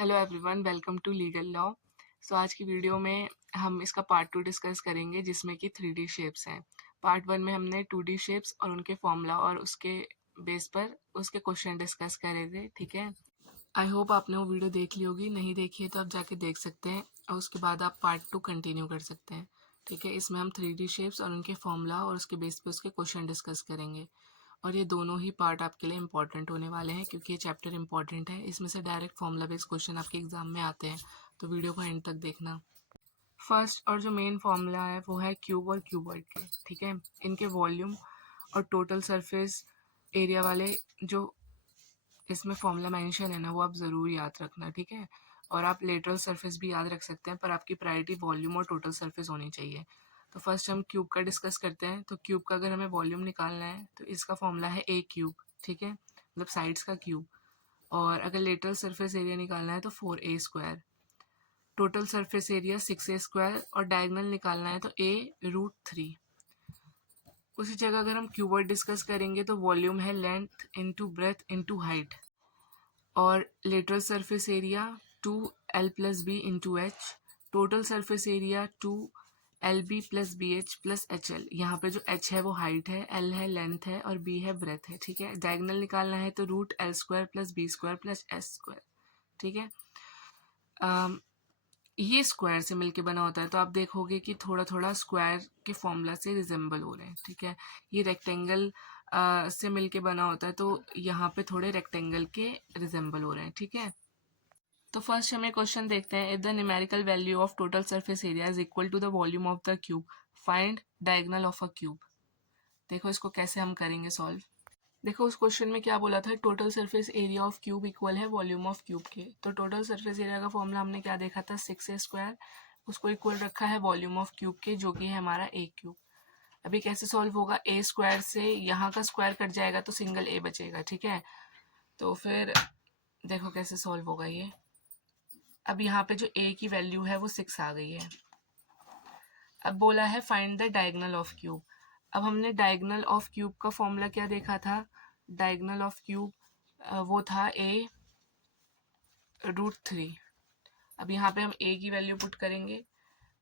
Hello everyone, welcome to legal law. आज की video में हम इसका पार्ट 2 डिस्कस करेंगे जिसमें कि 3D शेप्स हैं। पार्ट 1 में हमने 2D शेप्स और उनके फॉर्मूला और उसके बेस पर उसके क्वेश्चन डिस्कस करे थे। ठीक है, आई होप आपने वो वीडियो देख ली होगी। नहीं देखी है तो आप जाके देख सकते हैं और उसके बाद आप पार्ट 2 कंटिन्यू कर सकते हैं। ठीक है, इसमें हम 3D शेप्स और उनके फॉर्मूला और उसके बेस पे उसके क्वेश्चन डिस्कस करेंगे और ये दोनों ही पार्ट आपके लिए इंपॉर्टेंट होने वाले हैं क्योंकि ये चैप्टर इंपॉर्टेंट है। इसमें से डायरेक्ट फॉर्मूला बेस्ड क्वेश्चन आपके एग्जाम में आते हैं, तो वीडियो को एंड तक देखना। फर्स्ट और जो मेन फॉर्मूला है वो है क्यूब और क्यूबॉइड के। ठीक है, इनके वॉल्यूम और टोटल सरफेस एरिया वाले जो इसमें फॉर्मूला मेंशन है ना, वो आप ज़रूर याद रखना। ठीक है, और आप लेटरल सरफेस भी याद रख सकते हैं, पर आपकी प्रायोरिटी वॉल्यूम और टोटल सरफेस होनी चाहिए। तो फर्स्ट हम क्यूब का डिस्कस करते हैं। तो क्यूब का अगर हमें वॉल्यूम निकालना है तो इसका फॉर्मूला है ए क्यूब। ठीक है, मतलब साइड्स का क्यूब। और अगर लेटरल सरफेस एरिया निकालना है तो 4a²। Total surface area 6a² और डायगोनल निकालना है तो a√3। उसी जगह अगर हम क्यूबॉइड डिस्कस करेंगे तो वॉल्यूम है length into breadth into height और lateral surface area 2l+b into H. Total surface area 2lb+bh+hl। यहाँ पे जो h है वो हाइट है, l है लेंथ है और b है ब्रेथ है। ठीक है, डायगोनल निकालना है तो √l² + b² + s²। ठीक है, ये स्क्वायर से मिलके बना होता है, तो आप देखोगे कि थोड़ा थोड़ा स्क्वायर के फॉर्मूला से रिजेंबल हो रहे हैं। ठीक है, ये रेक्टेंगल से मिलके बना होता है, तो यहाँ पे थोड़े रेक्टेंगल के रिजेंबल हो रहे हैं। ठीक है, तो फर्स्ट हमें क्वेश्चन देखते हैं। If the numerical value of total surface area is equal to the volume of the cube, find diagonal of a cube. देखो इसको कैसे हम करेंगे सॉल्व। देखो उस क्वेश्चन में क्या बोला था, total surface area of cube equal है वॉल्यूम ऑफ क्यूब के। तो टोटल सरफेस एरिया का फॉर्मूला हमने क्या देखा था, 6a²। उसको इक्वल रखा है वॉल्यूम ऑफ क्यूब के, जो कि है हमारा a क्यूब। अभी कैसे सॉल्व होगा, a² से यहाँ का स्क्वायर कट जाएगा तो सिंगल a बचेगा। ठीक है, तो फिर देखो कैसे सॉल्व होगा ये। अब यहाँ पे जो a की वैल्यू है वो 6 आ गई है। अब बोला है find the diagonal of cube. अब हमने डायगोनल ऑफ क्यूब का फॉर्मूला क्या देखा था, डायगोनल ऑफ क्यूब वो था a√3। अब यहाँ पे हम a की वैल्यू पुट करेंगे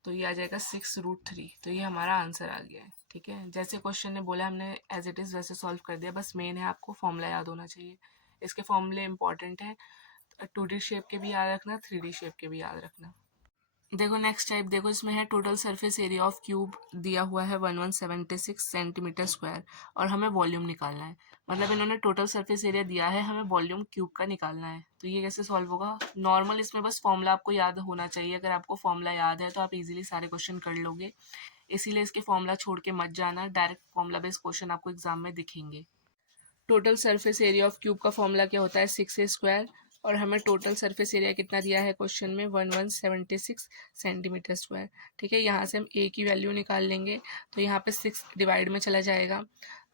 तो ये आ जाएगा 6√3। तो ये हमारा आंसर आ गया है। ठीक है, जैसे क्वेश्चन ने बोला हमने एज इट इज़ वैसे सॉल्व कर दिया। बस मेन है आपको फॉर्मूला याद होना चाहिए। इसके फॉर्मूले इंपॉर्टेंट है, 2D शेप के भी याद रखना, 3D शेप के भी याद रखना। देखो नेक्स्ट टाइप, देखो इसमें है total surface area of cube दिया हुआ है 1176 सेंटीमीटर स्क्वायर और हमें वॉल्यूम निकालना है। मतलब इन्होंने टोटल सरफेस एरिया दिया है, हमें वॉल्यूम क्यूब का निकालना है। तो ये कैसे सॉल्व होगा, नॉर्मल इसमें बस फॉर्मूला आपको याद होना चाहिए। अगर आपको फॉर्मूला याद है तो आप इजीली सारे क्वेश्चन कर लोगे, इसीलिए इसके फॉर्मूला छोड़ के मत जाना। डायरेक्ट फॉर्मूला बेस्ड क्वेश्चन आपको एग्जाम में दिखेंगे। Total surface area of cube का फॉर्मूला क्या होता है, 6a² और हमें टोटल सरफेस एरिया कितना दिया है क्वेश्चन में, 1176 सेंटीमीटर स्क्वायर। ठीक है, यहाँ से हम a की वैल्यू निकाल लेंगे तो यहाँ पे 6 डिवाइड में चला जाएगा,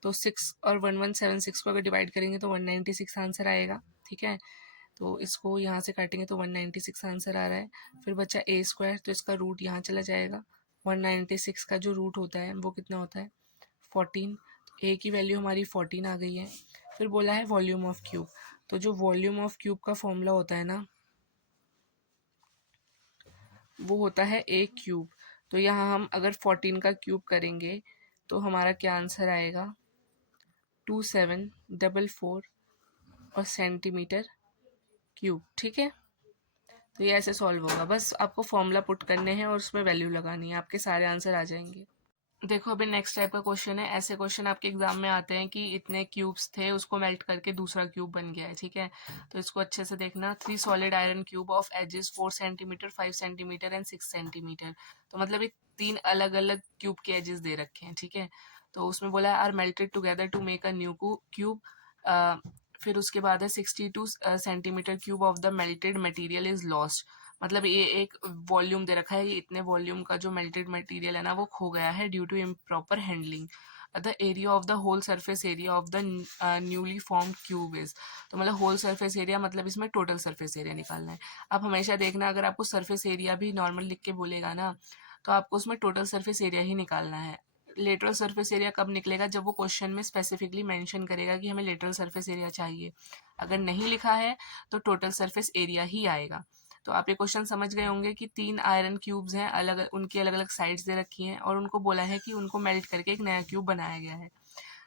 तो 6 और 1176 को अगर डिवाइड करेंगे तो 196 आंसर आएगा। ठीक है, तो इसको यहाँ से काटेंगे तो 196 आंसर आ रहा है। फिर बचा a², तो इसका रूट यहाँ चला जाएगा। 196 का जो रूट होता है वो कितना होता है, 14। a की वैल्यू हमारी 14 आ गई है। फिर बोला है वॉल्यूम ऑफ क्यूब, तो जो वॉल्यूम ऑफ क्यूब का फॉर्मूला होता है ना, वो होता है a क्यूब। तो यहाँ हम अगर 14 का क्यूब करेंगे तो हमारा क्या आंसर आएगा, 2744 और सेंटीमीटर क्यूब। ठीक है, तो ये ऐसे सॉल्व होगा। बस आपको फॉर्मूला पुट करने हैं और उसमें वैल्यू लगानी है, आपके सारे आंसर आ जाएंगे। देखो अभी नेक्स्ट टाइप का क्वेश्चन है। ऐसे क्वेश्चन आपके एग्जाम में आते हैं कि इतने क्यूब्स थे, उसको मेल्ट करके दूसरा क्यूब बन गया है। ठीक है, तो इसको अच्छे से देखना। 3 solid iron cube of edges 4 centimetre, 5 centimetre and 6 centimetre. तो मतलब ये 3 अलग अलग क्यूब के एजेस दे रखे हैं। ठीक है, तो उसमें बोला है are melted together to make a new cube. फिर उसके बाद है 62 centimetre cube of the melted material is lost. मतलब ये एक वॉल्यूम दे रखा है, ये इतने वॉल्यूम का जो मेल्टेड मटेरियल है ना वो खो गया है due to improper handling. The area of the whole surface area of the newly formed cube is. तो मतलब होल सरफेस एरिया, मतलब इसमें टोटल सरफेस एरिया निकालना है। आप हमेशा देखना, अगर आपको सरफेस एरिया भी नॉर्मल लिख के बोलेगा ना तो आपको उसमें टोटल सरफेस एरिया ही निकालना है। लेटरल सरफेस एरिया कब निकलेगा, जब वो क्वेश्चन में स्पेसिफिकली मेंशन करेगा कि हमें लेटरल सरफेस एरिया चाहिए। अगर नहीं लिखा है तो टोटल सरफेस एरिया ही आएगा। तो आप ये क्वेश्चन समझ गए होंगे कि 3 आयरन क्यूब्स हैं, अलग उनकी अलग अलग साइड्स दे रखी हैं और उनको बोला है कि उनको मेल्ट करके एक नया क्यूब बनाया गया है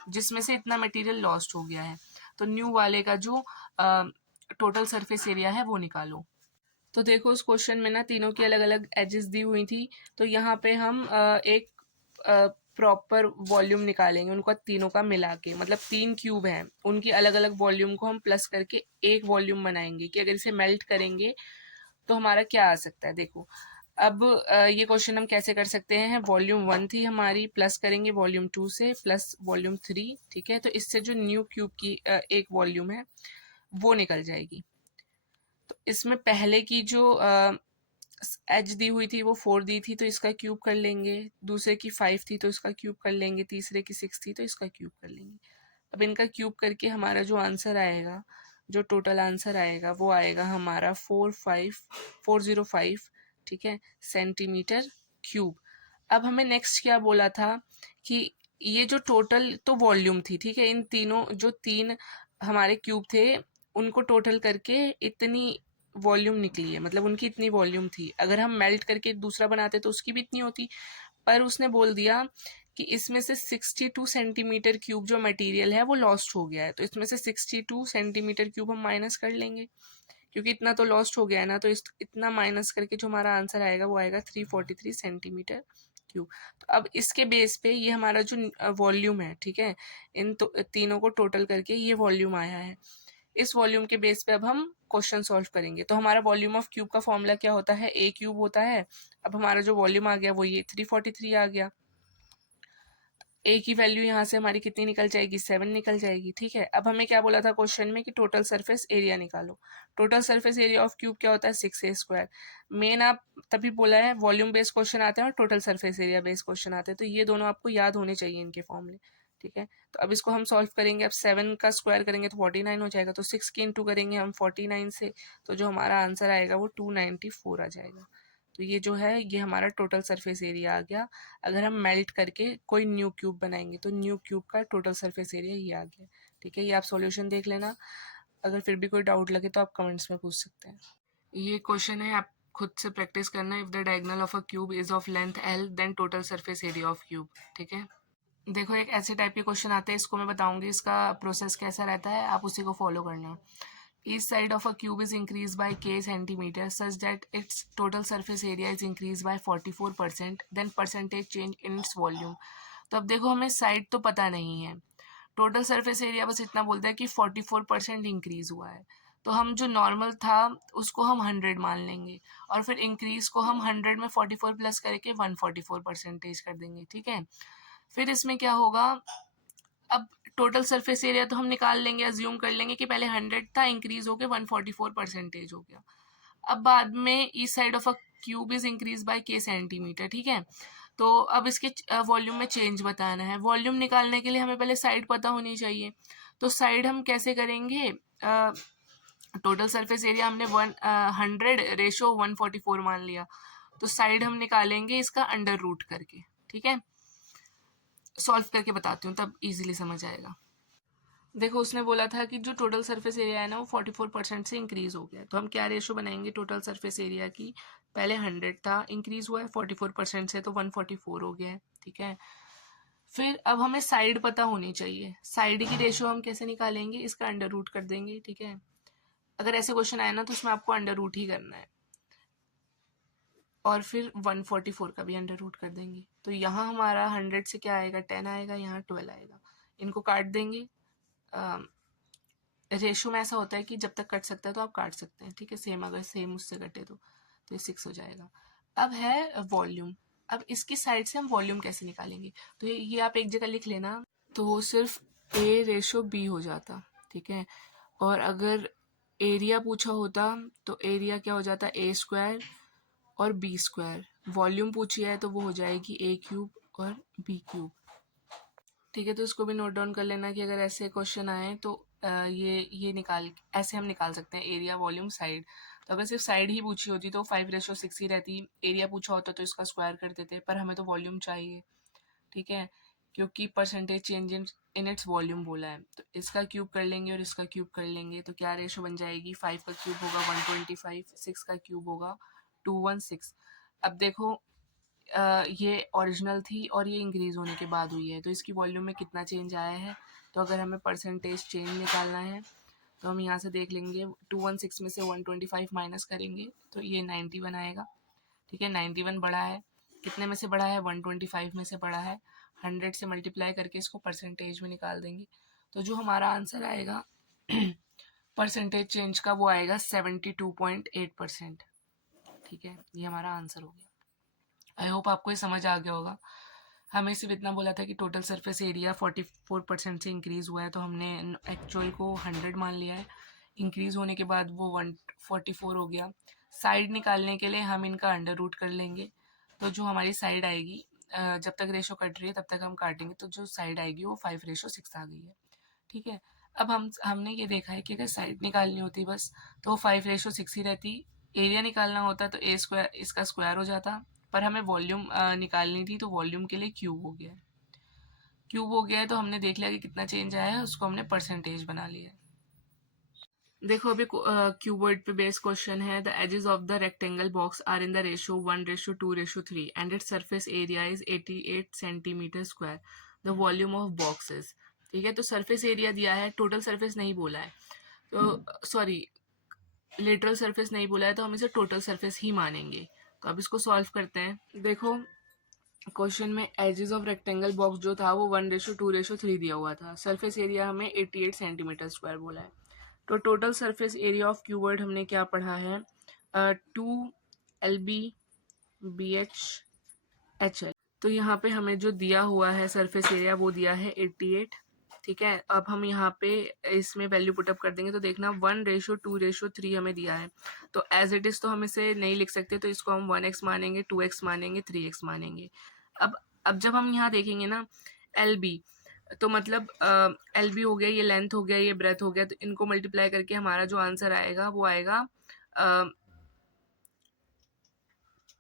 जिसमें से इतना मटेरियल लॉस्ट हो गया है। तो न्यू वाले का जो टोटल सरफेस एरिया है वो निकालो। तो देखो उस क्वेश्चन में ना तीनों की अलग अलग एजेस दी हुई थी, तो यहाँ पे हम एक प्रॉपर वॉल्यूम निकालेंगे उनका तीनों का मिला के, मतलब 3 क्यूब हैं उनकी अलग अलग वॉल्यूम को हम प्लस करके एक वॉल्यूम बनाएंगे कि अगर इसे मेल्ट करेंगे तो हमारा क्या आ सकता है। देखो अब ये क्वेश्चन हम कैसे कर सकते हैं, वॉल्यूम 1 थी हमारी, प्लस करेंगे वॉल्यूम 2 से प्लस वॉल्यूम 3, ठीक है। तो इससे जो न्यू क्यूब की एक वॉल्यूम है वो निकल जाएगी। तो इसमें पहले की जो एच दी हुई थी वो 4 दी थी तो इसका क्यूब कर लेंगे, दूसरे की 5 थी तो इसका क्यूब कर लेंगे, तीसरे की 6 थी तो इसका क्यूब कर लेंगे। अब इनका क्यूब करके हमारा जो आंसर आएगा, जो टोटल आंसर आएगा वो आएगा हमारा 405, ठीक है, सेंटीमीटर क्यूब। अब हमें नेक्स्ट क्या बोला था कि ये जो टोटल तो वॉल्यूम थी, ठीक है, इन तीनों जो 3 हमारे क्यूब थे उनको टोटल करके इतनी वॉल्यूम निकली है, मतलब उनकी इतनी वॉल्यूम थी। अगर हम मेल्ट करके दूसरा बनाते तो उसकी भी इतनी होती, पर उसने बोल दिया कि इसमें से 62 सेंटीमीटर क्यूब जो मटेरियल है वो लॉस्ट हो गया है, तो इसमें से 62 सेंटीमीटर क्यूब हम माइनस कर लेंगे क्योंकि इतना तो लॉस्ट हो गया है ना, तो इतना माइनस करके जो हमारा आंसर आएगा वो आएगा 343 सेंटीमीटर क्यूब। तो अब इसके बेस पे ये हमारा जो वॉल्यूम है, ठीक है, इन तीनों को टोटल करके ये वॉल्यूम आया है। इस वॉल्यूम के बेस पे अब हम क्वेश्चन सॉल्व करेंगे। तो हमारा वॉल्यूम ऑफ क्यूब का फॉर्मूला क्या होता है, ए क्यूब होता है। अब हमारा जो वॉल्यूम आ गया वो ये 343 आ गया। ए की वैल्यू यहाँ से हमारी कितनी निकल जाएगी, 7 निकल जाएगी, ठीक है। अब हमें क्या बोला था क्वेश्चन में कि टोटल सरफेस एरिया निकालो। Total surface area of cube क्या होता है, 6a²। मेन आप तभी बोला है वॉल्यूम बेस्ड क्वेश्चन आते हैं और total surface area based question आते हैं, तो ये दोनों आपको याद होने चाहिए इनके फॉर्मूले, ठीक है। तो अब इसको हम सॉल्व करेंगे। अब 7 का स्क्वायर करेंगे तो 49 हो जाएगा, तो 6 के इंटू करेंगे हम 49 से, तो जो हमारा आंसर आएगा वो 294 आ जाएगा। तो ये जो है ये हमारा टोटल सरफेस एरिया आ गया। अगर हम मेल्ट करके कोई न्यू क्यूब बनाएंगे तो न्यू क्यूब का टोटल सरफेस एरिया ये आ गया, ठीक है। ये आप सॉल्यूशन देख लेना, अगर फिर भी कोई डाउट लगे तो आप कमेंट्स में पूछ सकते हैं। ये क्वेश्चन है, आप खुद से प्रैक्टिस करना। If the diagonal of a cube is of length L then total surface area of cube, ठीक है। देखो एक ऐसे टाइप के क्वेश्चन आते हैं, इसको मैं बताऊंगी इसका प्रोसेस कैसा रहता है, आप उसी को फॉलो करना। Each side of a cube is increased by k centimeters such that its total surface area is increased by 44%, then percentage change in its volume। तो अब देखो हमें साइड तो पता नहीं है, टोटल सरफेस एरिया बस इतना बोलता है कि 44% इंक्रीज हुआ है। तो हम जो नॉर्मल था उसको हम 100 मान लेंगे और फिर इंक्रीज को हम 100 में 44 प्लस करके 144% कर देंगे, ठीक है। फिर इसमें क्या होगा, अब टोटल सरफेस एरिया तो हम निकाल लेंगे, अज्यूम कर लेंगे कि पहले 100 था, इंक्रीज होके 144% हो गया। अब बाद में each side of a cube is increase by k centimetre, ठीक है। तो अब इसके वॉल्यूम में चेंज बताना है। वॉल्यूम निकालने के लिए हमें पहले साइड पता होनी चाहिए, तो साइड हम कैसे करेंगे, टोटल सरफेस एरिया हमने 100/144 मान लिया, तो साइड हम निकालेंगे इसका अंडर रूट करके, ठीक है। सॉल्व करके बताती हूँ तब इजीली समझ आएगा। देखो उसने बोला था कि जो टोटल सरफेस एरिया है ना वो 44% से इंक्रीज हो गया, तो हम क्या रेशो बनाएंगे टोटल सरफेस एरिया की, पहले 100 था, इंक्रीज हुआ है 44% से तो 144 हो गया है, ठीक है। फिर अब हमें साइड पता होनी चाहिए, साइड की रेशो हम कैसे निकालेंगे, इसका अंडर रूट कर देंगे, ठीक है। अगर ऐसे क्वेश्चन आए ना तो उसमें आपको अंडर रूट ही करना है और फिर 144 का भी अंडर रूट कर देंगे। तो यहाँ हमारा 100 से क्या आएगा, 10 आएगा, यहाँ 12 आएगा, इनको काट देंगे। रेशो में ऐसा होता है कि जब तक कट सकता है तो आप काट सकते हैं, ठीक है। सेम अगर सेम उससे कटे तो ये 6 हो जाएगा। अब है वॉल्यूम, अब इसकी साइड से हम वॉल्यूम कैसे निकालेंगे, तो ये आप एक जगह लिख लेना, तो सिर्फ A/B हो जाता, ठीक है। और अगर एरिया पूछा होता तो एरिया क्या हो जाता, A² और B²। वॉल्यूम पूछी है तो वो हो जाएगी A³ और B³, ठीक है। तो इसको भी नोट डाउन कर लेना कि अगर ऐसे क्वेश्चन आए तो ये निकाल ऐसे हम निकाल सकते हैं, एरिया वॉल्यूम साइड। तो अगर सिर्फ साइड ही पूछी होती तो 5/6 ही रहती, एरिया पूछा होता तो इसका स्क्वायर कर देते, पर हमें तो वॉल्यूम चाहिए, ठीक है, क्योंकि percentage change in its volume बोला है। तो इसका क्यूब कर लेंगे और इसका क्यूब कर लेंगे तो क्या रेशो बन जाएगी, 5 का क्यूब होगा 125, 6 का क्यूब होगा 216। अब देखो ये ओरिजिनल थी और ये इंक्रीज़ होने के बाद हुई है, तो इसकी वॉल्यूम में कितना चेंज आया है। तो अगर हमें परसेंटेज चेंज निकालना है तो हम यहाँ से देख लेंगे, 216 में से 125 माइनस करेंगे तो ये 91 आएगा। ठीक है, 91 बड़ा है, कितने में से बड़ा है, 125 में से बड़ा है। 100 से मल्टीप्लाई करके इसको परसेंटेज में निकाल देंगे तो जो हमारा आंसर आएगा परसेंटेज चेंज का वो आएगा 72.8%। ठीक है, ये हमारा आंसर हो गया। आई होप आपको ये समझ आ गया होगा। हमें सिर्फ इतना बोला था कि टोटल सरफेस एरिया 44% से इंक्रीज़ हुआ है, तो हमने एक्चुअल को 100 मान लिया है। इंक्रीज़ होने के बाद वो 144 हो गया। साइड निकालने के लिए हम इनका अंडर रूट कर लेंगे, तो जो हमारी साइड आएगी, जब तक रेशो कट रही है तब तक हम काटेंगे, तो जो साइड आएगी वो 5:6 आ गई है। ठीक है, अब हमने ये देखा है कि अगर साइड निकालनी होती बस तो 5:6 ही रहती। एरिया निकालना होता तो ए स्क्वायर इसका स्क्वायर हो जाता, पर हमें वॉल्यूम निकालनी थी तो वॉल्यूम के लिए क्यूब हो गया है। क्यूब हो गया है तो हमने देख लिया कि कितना चेंज आया है, उसको हमने परसेंटेज बना लिया है। देखो अभी क्यूबॉइड पे बेस्ड क्वेश्चन है। The edges of the rectangle box are in the ratio 1:2:3 and its surface area is 88 centimetre square. The volume of boxes. ठीक है, तो सरफेस एरिया दिया है, टोटल सरफेस नहीं बोला है, तो सॉरी लेटरल सरफेस नहीं बोला है, तो हम इसे टोटल सरफेस ही मानेंगे। तो अब इसको सॉल्व करते हैं। देखो क्वेश्चन में एजेस ऑफ रेक्टेंगल बॉक्स जो था वो 1:2:3 दिया हुआ था। सरफेस एरिया हमें 88 सेंटीमीटर स्क्वायर बोला है। तो total surface area of cuboid हमने क्या पढ़ा है, 2 LB BH HL। तो यहाँ पे हमें जो दिया हुआ है सरफेस एरिया वो दिया है 88। ठीक है, अब हम यहाँ पे इसमें वैल्यू पुटअप कर देंगे तो देखना 1:2:3 हमें दिया है। तो एज इट इज़ तो हम इसे नहीं लिख सकते, तो इसको हम 1x मानेंगे, 2x मानेंगे, 3x मानेंगे। अब जब हम यहाँ देखेंगे ना LB, तो मतलब LB हो गया, ये लेंथ हो गया, ये ब्रेथ हो गया, तो इनको मल्टीप्लाई करके हमारा जो आंसर आएगा वो आएगा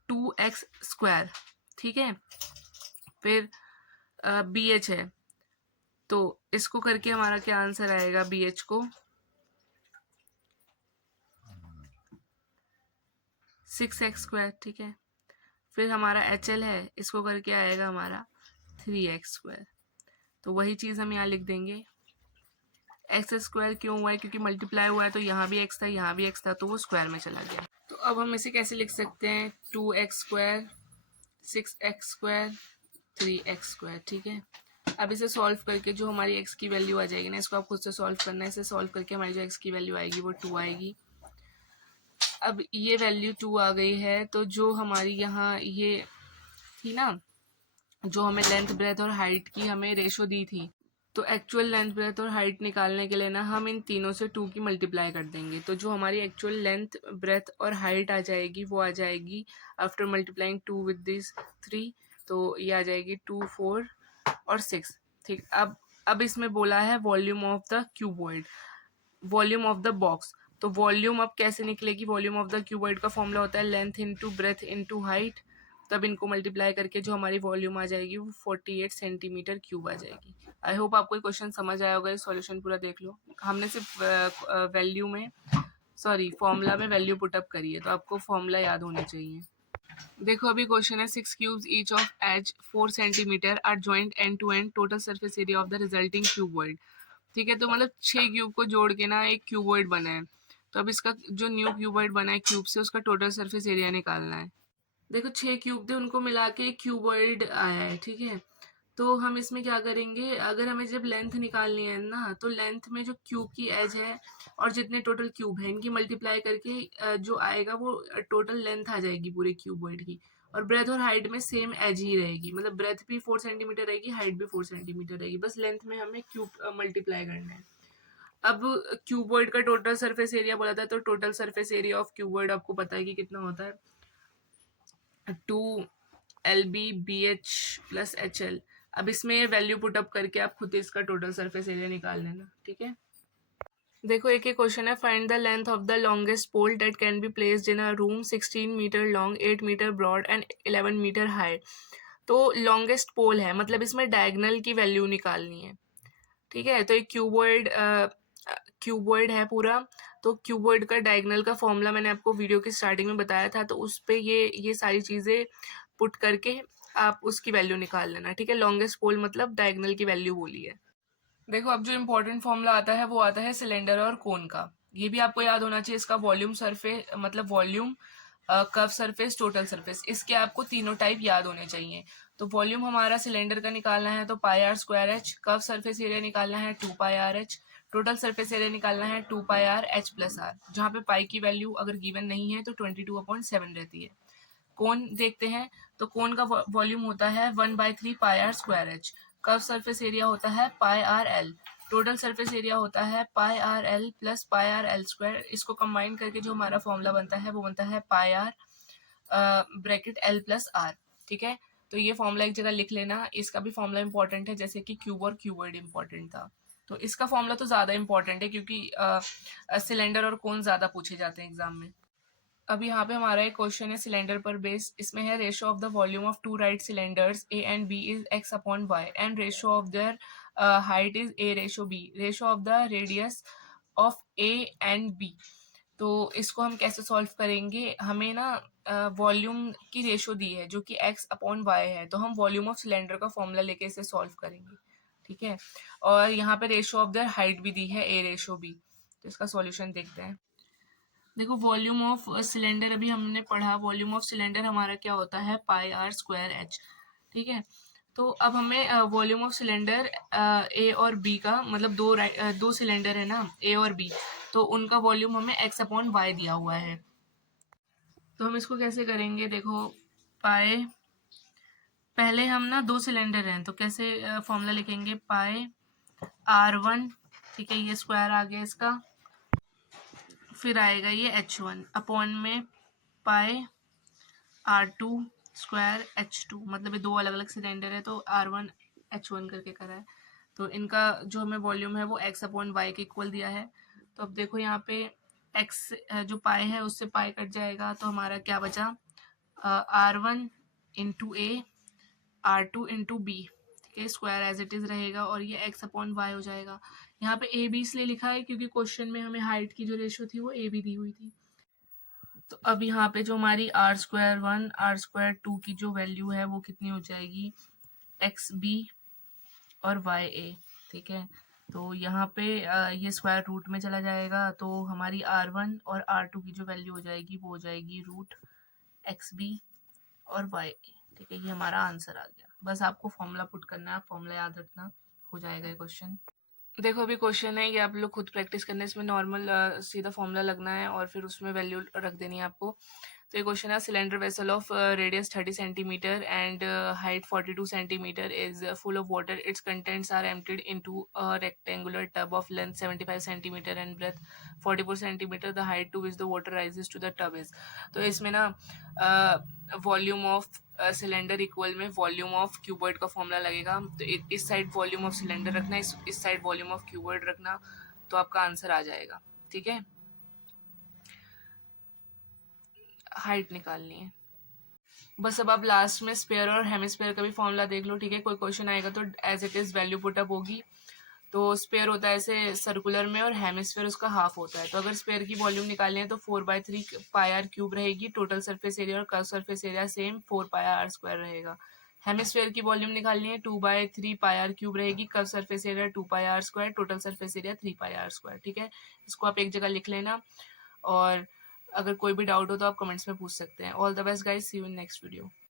2x²। ठीक है, फिर BH है, तो इसको करके हमारा क्या आंसर आएगा, BH को 6x²। ठीक है, फिर हमारा HL है, इसको करके आएगा हमारा 3x²। तो वही चीज़ हम यहाँ लिख देंगे। x² क्यों हुआ है, क्योंकि मल्टीप्लाई हुआ है, तो यहाँ भी x था, यहाँ भी x था, तो वो स्क्वायर में चला गया। तो अब हम इसे कैसे लिख सकते हैं, 2x², 6x², 3x²। ठीक है, अब इसे सॉल्व करके जो हमारी x की वैल्यू आ जाएगी ना, इसको आप खुद से सॉल्व करना है। इसे सॉल्व करके हमारी जो x की वैल्यू आएगी वो 2 आएगी। अब ये वैल्यू 2 आ गई है, तो जो हमारी यहाँ ये थी ना, जो हमें लेंथ ब्रेथ और हाइट की हमें रेशो दी थी, तो एक्चुअल लेंथ ब्रेथ और हाइट निकालने के लिए ना हम इन तीनों से 2 की मल्टीप्लाई कर देंगे। तो जो हमारी एक्चुअल लेंथ ब्रेथ और हाइट आ जाएगी वो आ जाएगी आफ्टर मल्टीप्लाइंग 2 विद दिस 3, तो ये आ जाएगी 2, 4 और 6। ठीक, अब इसमें बोला है volume of the cuboid, volume of the box. तो वॉल्यूम अब कैसे निकलेगी, वॉल्यूम ऑफ द क्यूबॉइड का फॉर्मूला होता है length into breadth into height. तब इनको मल्टीप्लाई करके जो हमारी वॉल्यूम आ जाएगी वो 48 सेंटीमीटर क्यूब आ जाएगी। आई होप आपको ये क्वेश्चन समझ आया होगा। ये सॉल्यूशन पूरा देख लो, हमने सिर्फ वैल्यू में फॉर्मूला में वैल्यू पुटअप करी है, तो आपको फॉर्मूला याद होने चाहिए। देखो अभी क्वेश्चन है, 6 cubes each of edge 4 centimetre are joint end to end, total surface area of the resulting cuboid. ठीक है, तो मतलब 6 क्यूब को जोड़ के ना एक क्यूबॉइड बना है। तो अब इसका जो न्यू क्यूबॉइड बना है क्यूब से, उसका टोटल सरफेस एरिया निकालना है। देखो 6 क्यूब थे, उनको मिला के एक क्यूबॉइड आया है। ठीक है, तो हम इसमें क्या करेंगे, अगर हमें जब लेंथ निकालनी है ना, तो लेंथ में जो क्यूब की एज है और जितने टोटल क्यूब है इनकी मल्टीप्लाई करके जो आएगा वो टोटल लेंथ आ जाएगी पूरे क्यूबॉइड की। और ब्रेथ और हाइट में सेम एज ही रहेगी, मतलब ब्रेथ भी 4 सेंटीमीटर रहेगी, हाइट भी 4 सेंटीमीटर रहेगी, बस लेंथ में हमें क्यूब मल्टीप्लाई करना है। अब क्यूबॉइड का टोटल सरफेस एरिया बोला था, तो total surface area of cuboid आपको पता है कि कितना होता है, 2 LB BH प्लस HL। अब इसमें ये वैल्यू पुटअप करके आप खुद इसका टोटल सरफेस एरिया निकाल लेना। ठीक है, देखो एक क्वेश्चन है, find the length of the longest pole that can be placed in a room 16 metre long, 8 metre broad and 11 metre high. तो लॉन्गेस्ट पोल है, मतलब इसमें डायगनल की वैल्यू निकालनी है, ठीक है। तो एक क्यूबॉइड है पूरा, तो क्यूबॉइड का डायगनल का फॉर्मूला मैंने आपको वीडियो की स्टार्टिंग में बताया था, तो उस पे ये सारी चीज़ें पुट करके आप उसकी वैल्यू निकाल लेना, ठीक है। लॉन्गेस्ट पोल मतलब डायगनल की वैल्यू बोली है। देखो अब जो इम्पोर्टेंट फॉर्मूला आता है वो आता है सिलेंडर और कोन का, ये भी आपको याद होना चाहिए। इसका वॉल्यूम सरफेस मतलब volume, curve surface, total surface, इसके आपको तीनों टाइप याद होने चाहिए। तो वॉल्यूम हमारा सिलेंडर का निकालना है तो pi R square H, curve surface area निकालना है 2 pi R H, total surface area निकालना है 2 pi R H plus R, जहाँ पे पाई की वैल्यू अगर गिवन नहीं है तो 22/7 रहती है। कोन देखते हैं, तो कोन का वॉल्यूम होता है 1/3 pi R square H, curve surface area होता है pi R L, total surface area होता है pi R L plus pi R L square. इसको कंबाइन करके जो हमारा फॉर्मूला बनता है वो बनता है pi R bracket L plus R, ठीक है। तो ये फॉर्मूला एक जगह लिख लेना, इसका भी फॉर्मूला इंपॉर्टेंट है जैसे कि क्यूब और क्यूबॉइड इंपॉर्टेंट था। तो इसका फॉर्मूला तो ज़्यादा इंपॉर्टेंट है क्योंकि सिलेंडर और कोन ज़्यादा पूछे जाते हैं एग्जाम में। अब यहाँ पे हमारा एक क्वेश्चन है सिलेंडर पर बेस, इसमें है ratio of the volume of two right cylinders A and B is x/y and ratio of their height is a/b, ratio of the radius of A and B. तो इसको हम कैसे solve करेंगे, हमें ना वॉल्यूम की रेशो दी है जो कि x/y है, तो हम वॉल्यूम ऑफ सिलेंडर का फॉर्मूला लेके इसे सॉल्व करेंगे, ठीक है। और यहाँ पे रेशो ऑफ देयर हाइट भी दी है a/b, तो इसका सॉल्यूशन देखते हैं। देखो वॉल्यूम ऑफ सिलेंडर अभी हमने पढ़ा, वॉल्यूम ऑफ सिलेंडर हमारा क्या होता है पाई आर स्क्वायर एच, ठीक है। तो अब हमें वॉल्यूम ऑफ सिलेंडर ए और बी का, मतलब दो सिलेंडर है ना ए और बी, तो उनका वॉल्यूम हमें x/y दिया हुआ है। तो हम इसको कैसे करेंगे, देखो पाई, पहले हम ना दो सिलेंडर हैं तो कैसे फॉर्मूला लिखेंगे, पाई r1, ठीक है, ये स्क्वायर आ गया इसका, फिर आएगा ये h1 अपॉन में पाई R2 स्क्वायर H2, मतलब ये दो अलग अलग सिलेंडर है तो R1 H1 करके करा है। तो इनका जो हमें वॉल्यूम है वो x/y के इक्वल दिया है। तो अब देखो यहाँ पे x जो पाई है उससे पाई कट जाएगा, तो हमारा क्या बचा, R1 इंटू ए, R2 इंटू बी, ठीक है, स्क्वायर एज इट इज रहेगा और ये x/y हो जाएगा। यहाँ पे ए बी इसलिए लिखा है क्योंकि क्वेश्चन में हमें हाइट की जो रेशो थी वो ए बी दी हुई थी। तो अब यहाँ पे जो हमारी r²1 r²2 की जो वैल्यू है वो कितनी हो जाएगी, xb और ya, ठीक है। तो यहाँ पे ये स्क्वायर रूट में चला जाएगा, तो हमारी r1 और r2 की जो वैल्यू हो जाएगी वो हो जाएगी रूट xb और ya, ठीक है। ये हमारा आंसर आ गया, बस आपको फॉर्मूला पुट करना है, फॉर्मूला याद रखना, हो जाएगा ये क्वेश्चन। देखो अभी क्वेश्चन है, ये आप लोग खुद प्रैक्टिस करना है, इसमें नॉर्मल सीधा फॉर्मूला लगना है और फिर उसमें वैल्यू रख देनी है आपको। तो ये क्वेश्चन है, cylinder vessel of radius 30 centimetre and height 42 centimetre is full of water, its contents are emptied into a rectangular tub of length 75 centimetre and breadth 44 centimetre, the height to which the water rises to the tub is. तो इसमें ना volume of cylinder equal में volume of cuboid का formula लगेगा, तो इस side volume of cylinder रखना, इस साइड वॉल्यूम ऑफ क्यूबॉइड रखना, तो आपका आंसर आ जाएगा, ठीक है। हाइट निकालनी है बस। अब आप लास्ट में स्पेयर और हेमिस्फेयर का भी फॉर्मूला देख लो, ठीक है। कोई क्वेश्चन आएगा तो as it is value put up होगी। तो स्पेयर होता है ऐसे सर्कुलर में और हेमिस्फेयर उसका हाफ होता है। तो अगर स्पेयर की वॉल्यूम निकालनी है तो 4/3 पाई आर क्यूब रहेगी, टोटल सरफेस एरिया और curve surface area same 4 pi R square रहेगा। हेमिस्फेयर की वॉल्यूम निकालनी है 2/3 पाई आर क्यूब रहेगी, curve surface area 2 pi R square, total surface area 3 pi R square, ठीक है। इसको आप एक जगह लिख लेना और अगर कोई भी डाउट हो तो आप कमेंट्स में पूछ सकते हैं। All the best guys, see you in next video.